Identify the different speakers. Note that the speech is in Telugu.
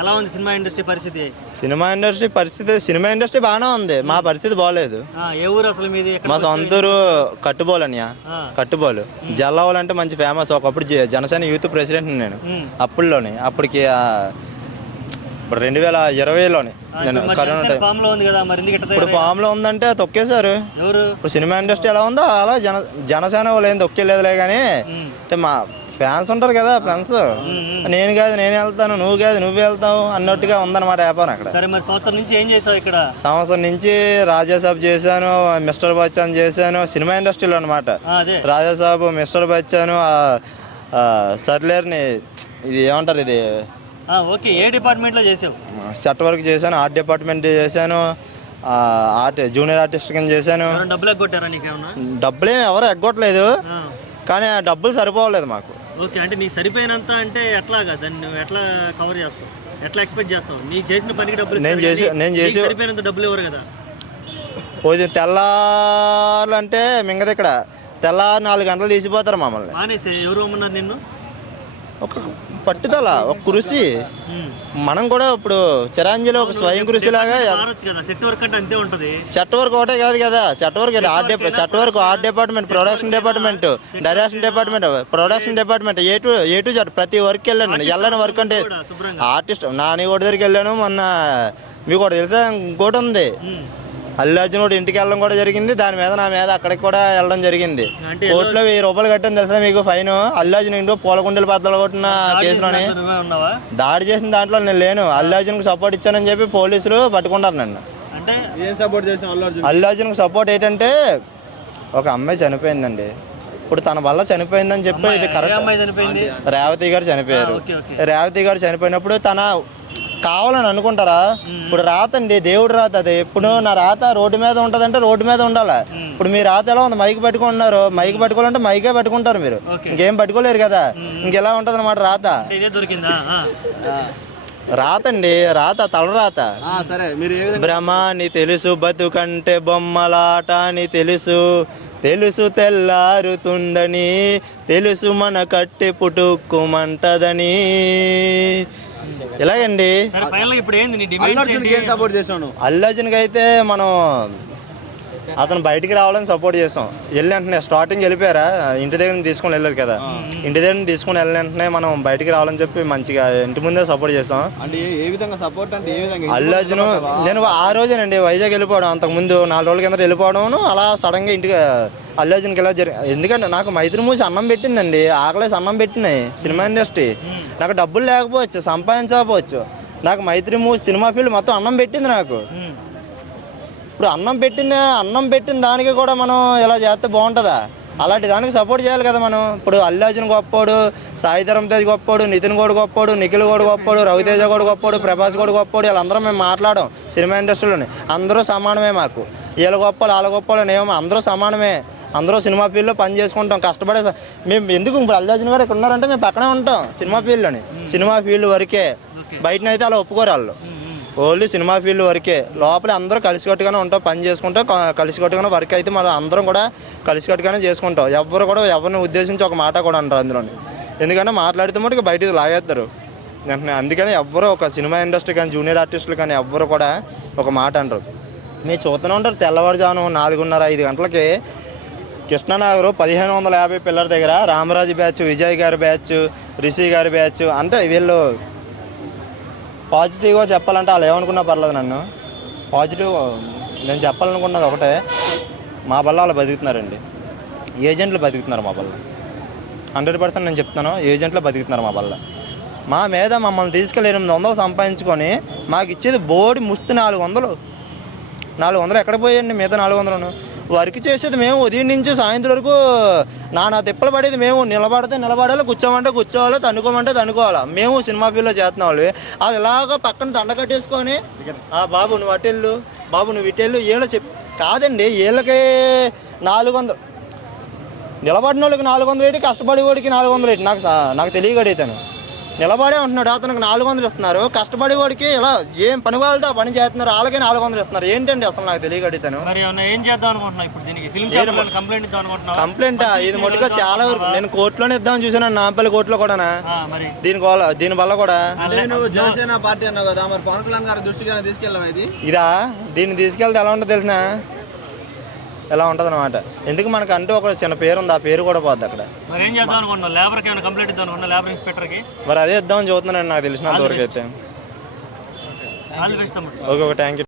Speaker 1: ఎలా ఉంది సినిమా ఇండస్ట్రీ పరిస్థితి?
Speaker 2: సినిమా ఇండస్ట్రీ పరిస్థితి సినిమా ఇండస్ట్రీ బాగానే ఉంది. మా పరిస్థితి బాగాలేదు.
Speaker 1: ఏ ఊరు అసలు మీది?
Speaker 2: మా సొంత ఊరు కట్టుబోలు అనియా
Speaker 1: ఆ.
Speaker 2: కట్టుబోలు. జల్లావాలు అంటే మంచి ఫేమస్ ఒకప్పుడు జనసేన యూత్ ప్రెసిడెంట్ నేను.
Speaker 1: ఉమ్.
Speaker 2: అప్పుల్లోని. అప్పటికి ఇప్పుడు రెండు వేల ఇరవైలోని నేను కరోనా
Speaker 1: జనసేన
Speaker 2: టైం
Speaker 1: ఫామ్లో ఉంది కదా మరి ఎందుకు ఇట్ట
Speaker 2: ఇప్పుడు ఫామ్లో ఉందంటే తొక్కేశారు. ఇప్పుడు సినిమా ఇండస్ట్రీ ఎలా ఉందో అలా జన జనసేన వాళ్ళు ఏం తొక్కేలేదులే కానీ. అంటే మా ఫ్యాన్స్ ఉంటారు కదా ఫ్రెండ్స్. నేను కాదు నేను వెళ్తాను నువ్వు కాదు నువ్వు వెళ్తావు అన్నట్టుగా ఉందన్నమాట వ్యాపారం అక్కడ.
Speaker 1: సరే మరి సంవత్సరం నుంచి ఏం చేసావు ఇక్కడ?
Speaker 2: సంవత్సరం నుంచి రాజాసాబ్ చేశాను మిస్టర్ బచ్చన్ చేశాను సినిమా ఇండస్ట్రీలో అనమాట రాజాసాబ్ మిస్టర్ బచ్చన్ సర్లేర్ని ఇది ఏమంటారు ఇది?
Speaker 1: ఓకే ఏ డిపార్ట్మెంట్లో చేసావు?
Speaker 2: సెట్ వర్క్ చేశాను ఆర్ట్ డిపార్ట్మెంట్ చేశాను ఆర్ట్ జూనియర్ ఆర్టిస్ట్ కింద చేశాను.
Speaker 1: డబ్బులు ఎగ్గొట్టారా నీకేమన్నా?
Speaker 2: డబ్బులేం ఎవరు ఎగ్గొట్టలేదు. కానీ ఆ డబ్బులు సరిపోవలేదు మాకు.
Speaker 1: ఓకే అంటే నీకు సరిపోయినంత అంటే ఎట్లాగా? దాన్ని నువ్వు ఎట్లా కవర్ చేస్తావు? ఎట్లా ఎక్స్పెక్ట్ చేస్తావు? నీకు చేసిన పనికి డబ్బులు
Speaker 2: నేను చేసి- నేను చేసి-
Speaker 1: సరిపోయినంత డబ్బులు ఇవ్వరు కదా?
Speaker 2: కొంచెం తెల్లారంటే మింగది ఇక్కడ. తెల్లారు నాలుగు గంటలు తీసిపోతారు మమ్మల్ని.
Speaker 1: ఎవరు నిన్ను?
Speaker 2: ఒక పట్టుదల ఒక కృషి. మనం కూడా ఇప్పుడు చిరాంజీలో ఒక స్వయం కృషి లాగా
Speaker 1: సెట్ వర్క్ అంటే అంతే ఉంటది.
Speaker 2: సెట్ వర్క్ ఒకటే కాదు కదా. Set work art set work art department production department direction department production department A to A to Z ప్రతి వర్క్ వెళ్ళాను వెళ్ళని వర్క్ అంటే ఆర్టిస్ట్ నాని ఒకటి దగ్గరికి వెళ్ళాను మొన్న. మీకు కూడా తెలుసా? ఇంకోటి ఉంది. అల్లు అర్జున్ కూడా ఇంటికి వెళ్ళడం కూడా జరిగింది. దాని మీద నా మీద అక్కడికి కూడా వెళ్ళడం జరిగింది. కోర్టులో వెయ్యి రూపాయలు కట్టాను తెలుసా మీకు? ఫైన్. అల్లు అర్జున్ ఇంట్లో పూలకుండలు బద్దలు కొట్టిన కేసులోని దాడి చేసిన దాంట్లో నేను లేను. అల్లు అర్జున్కి సపోర్ట్ ఇచ్చానని చెప్పి పోలీసులు పట్టుకుంటారు నన్ను.
Speaker 3: అల్లు అర్జున్
Speaker 2: అల్లు అర్జున్కి సపోర్ట్ ఏంటంటే ఒక అమ్మాయి చనిపోయిందండి. ఇప్పుడు తన వల్ల చనిపోయిందని చెప్పి ఇది కరెక్ట్ రేవతి గారు చనిపోయారు. రేవతి గారు చనిపోయినప్పుడు తన కావాలని అనుకుంటారా? ఇప్పుడు రాత అండి దేవుడు రాత అది. ఇప్పుడు నా రాత రోడ్డు మీద ఉంటుందంటే రోడ్డు మీద ఉండాలి. ఇప్పుడు మీ రాత ఎలా ఉంది? మైక్ పెట్టుకుంటున్నారు. మైక్ పెట్టుకోవాలంటే మైకే పెట్టుకుంటారు మీరు. ఇంకేం పెట్టుకోలేరు కదా. ఇంకెలా ఉంటుంది అనమాట రాత
Speaker 1: ఆ.
Speaker 2: రాత అండి రాత. భ్రమ నీ తెలుసు బతుకంటే బొమ్మలాట అని తెలుసు. తెలుసు తెల్లారుతుందని తెలుసు మన కట్టె పుట్టుక్కుమంటదని ఇలాగండి
Speaker 1: ఫైనల్ ఇప్పుడు ఏంది
Speaker 3: సపోర్ట్
Speaker 2: అయితే మనం అతను బయటికి రావాలని సపోర్ట్ చేసాం వెళ్ళి వెంటనే స్టార్టింగ్ వెళ్ళిపోయారా? ఇంటి దగ్గర నుంచి తీసుకొని వెళ్ళారు కదా. ఇంటి దగ్గర నుంచి తీసుకొని వెళ్ళిన వెంటనే మనం బయటికి రావాలని చెప్పి మంచిగా ఇంటి ముందే సపోర్ట్ చేసాం
Speaker 3: అంటే ఏ- ఏ విధంగా సపోర్ట్ అంటే ఏ విధంగా?
Speaker 2: అల్లు అర్జున్ నేను ఆ రోజేనండి వైజాగ్ వెళ్ళిపోవడం అంతకుముందు నాలుగు రోజుల కింద వెళ్ళిపోవడం అలా సడన్గా ఇంటికి అల్లు అర్జున్కి ఇలా జరిగి ఎందుకంటే నాకు మైత్రి మూసి అన్నం పెట్టిందండి ఆకలేసి అన్నం పెట్టినాయి సినిమా ఇండస్ట్రీ. నాకు డబ్బులు లేకపోవచ్చు సంపాదించకపోవచ్చు. నాకు మైత్రి మూసి సినిమా ఫీల్డ్ మొత్తం అన్నం పెట్టింది నాకు. ఇప్పుడు అన్నం పెట్టింది అన్నం పెట్టిన దానికి కూడా మనం ఇలా చేస్తే బాగుంటుందా? అలాంటి దానికి సపోర్ట్ చేయాలి కదా మనం. ఇప్పుడు అల్లు అర్జున్ గొప్పోడు సాయిధరం తేజ్ గొప్పోడు నితిన్ గౌడ్ గొప్పోడు నిఖిల్ గౌడ్ గొప్పోడు రవితేజ గౌడ్ గొప్పోడు ప్రభాస్ గౌడ్ గొప్పోడు వీళ్ళందరూ మేము మాట్లాడాం సినిమా ఇండస్ట్రీలోని. అందరూ సమానమే మాకు. వీళ్ళ గొప్పలు వాళ్ళ గొప్పలు ఏమో అందరూ సమానమే. అందరూ సినిమా ఫీల్డ్లో పని చేసుకుంటాం. కష్టపడే మేము ఎందుకు ఇప్పుడు అల్లు అర్జున్ గారు ఇక్కడ ఉన్నారంటే మేము పక్కనే ఉంటాం సినిమా ఫీల్డ్లోని. సినిమా ఫీల్డ్ వరకే. బయటనైతే అలా ఒప్పుకోరు వాళ్ళు. ఓన్లీ సినిమా ఫీల్డ్ వరకే. లోపల అందరూ కలిసికట్టుగానే ఉంటాం పని చేసుకుంటాం కలిసికట్టుగానే వర్క్ అయితే మనం అందరం కూడా కలిసికట్టుగానే చేసుకుంటాం. ఎవరు కూడా ఎవరిని ఉద్దేశించి ఒక మాట కూడా అంటారు అందులోని. ఎందుకంటే మాట్లాడితే మటుకు బయటకు లాగేస్తారు అందుకని ఎవ్వరు ఒక సినిమా ఇండస్ట్రీ కానీ జూనియర్ ఆర్టిస్టులు కానీ ఎవ్వరు కూడా ఒక మాట అంటారు మీరు చూస్తూనే ఉంటారు తెల్లవారుజాము నాలుగున్నర ఐదు గంటలకి కృష్ణానగర్ పదిహేను వందల యాభై పిల్లల దగ్గర రామరాజు బ్యాచ్ విజయ్ గారి బ్యాచ్ రిషి గారి బ్యాచ్ అంటే వీళ్ళు పాజిటివ్గా చెప్పాలంటే వాళ్ళు ఏమనుకున్నా పర్లేదు నన్ను. పాజిటివ్ నేను చెప్పాలనుకున్నది ఒకటే మా వల్ల వాళ్ళు బతుకుతున్నారండి. ఏజెంట్లు బతుకుతున్నారు మా వల్ల. హండ్రెడ్ పర్సెంట్ నేను చెప్తున్నాను ఏజెంట్లు బతుకుతున్నారు మా వల్ల. మా మీద మమ్మల్ని తీసుకెళ్ళి ఎనిమిది వందలు సంపాదించుకొని మాకు ఇచ్చేది బోడి ముస్తు నాలుగు వందలు. నాలుగు వందలు ఎక్కడ పోయండి మిగతా నాలుగు వందలను? వర్క్ చేసేది మేము ఉదయం నుంచి సాయంత్రం వరకు నానా తిప్పలు పడేది మేము. నిలబడితే నిలబడాలి కూర్చోమంటే కూర్చోవాలి తనుకోమంటే తనుకోవాలి మేము సినిమా ఫీల్డ్లో చేస్తున్నాం వాళ్ళు. వాళ్ళు ఇలాగ పక్కన దండ కట్టేసుకొని ఆ బాబు నువ్వు అటెళ్ళు బాబు నువ్వు ఇటెళ్ళు వీళ్ళు చెప్ కాదండి వీళ్ళకి నాలుగు వందలు. నిలబడిన వాళ్ళకి నాలుగు వందలు ఏంటి కష్టపడి వాడికి నాలుగు వందలు ఏంటి నాకు నాకు తెలియగడుగుతాను నిలబడే ఉంటున్నాడు. అతనికి నాలుగు వందలు ఇస్తున్నారు. కష్టపడే వాడికి ఇలా ఏం పని వాళ్ళతో పని చేస్తున్నారు. వాళ్ళకే నాలుగు వందలు ఇస్తున్నారు. ఏంటండి అసలు నాకు తెలియక అడుగుతాను
Speaker 1: మరి ఏమన్నా ఏం చేద్దాం అనుకుంటున్నావు ఇప్పుడు దీనికి? ఫిల్మ్ ఛాంబర్ కంప్లైంట్ ఇద్దాం అనుకుంటున్నావు?
Speaker 2: కంప్లైంట్ ఇది మొట్టుగా చాలా వరకు నేను కోర్టులోనే ఇద్దామని చూసాను నాంపల్లి కోర్టులో కూడా
Speaker 1: మరి.
Speaker 2: దీని వల్ల దీని వల్ల కూడా.
Speaker 3: జనసేన పార్టీ అన్నావు కదా. మరి పవన్ కళ్యాణ్ గారి దృష్టికి అయినా తీసుకెళ్ళావా ఇది?
Speaker 2: ఇదా? దీన్ని తీసుకెళ్తే ఎలా ఉంటుందో తెలిసిన? ఎలా ఉంటుంది అనమాట ఎందుకు మనకు అంటూ ఒక చిన్న పేరు ఉంది ఆ పేరు కూడా పోద్ది అక్కడ.
Speaker 1: మరి ఏం చేద్దాం లేబర్కి ఏమైనా కంప్లైంట్ ఇద్దాం లేబర్ ఇన్స్పెక్టర్కి
Speaker 2: మరి అదే ఇద్దామని చూస్తున్నాను నాకు తెలిసినంత వరకు అయితే. Okay okay thank you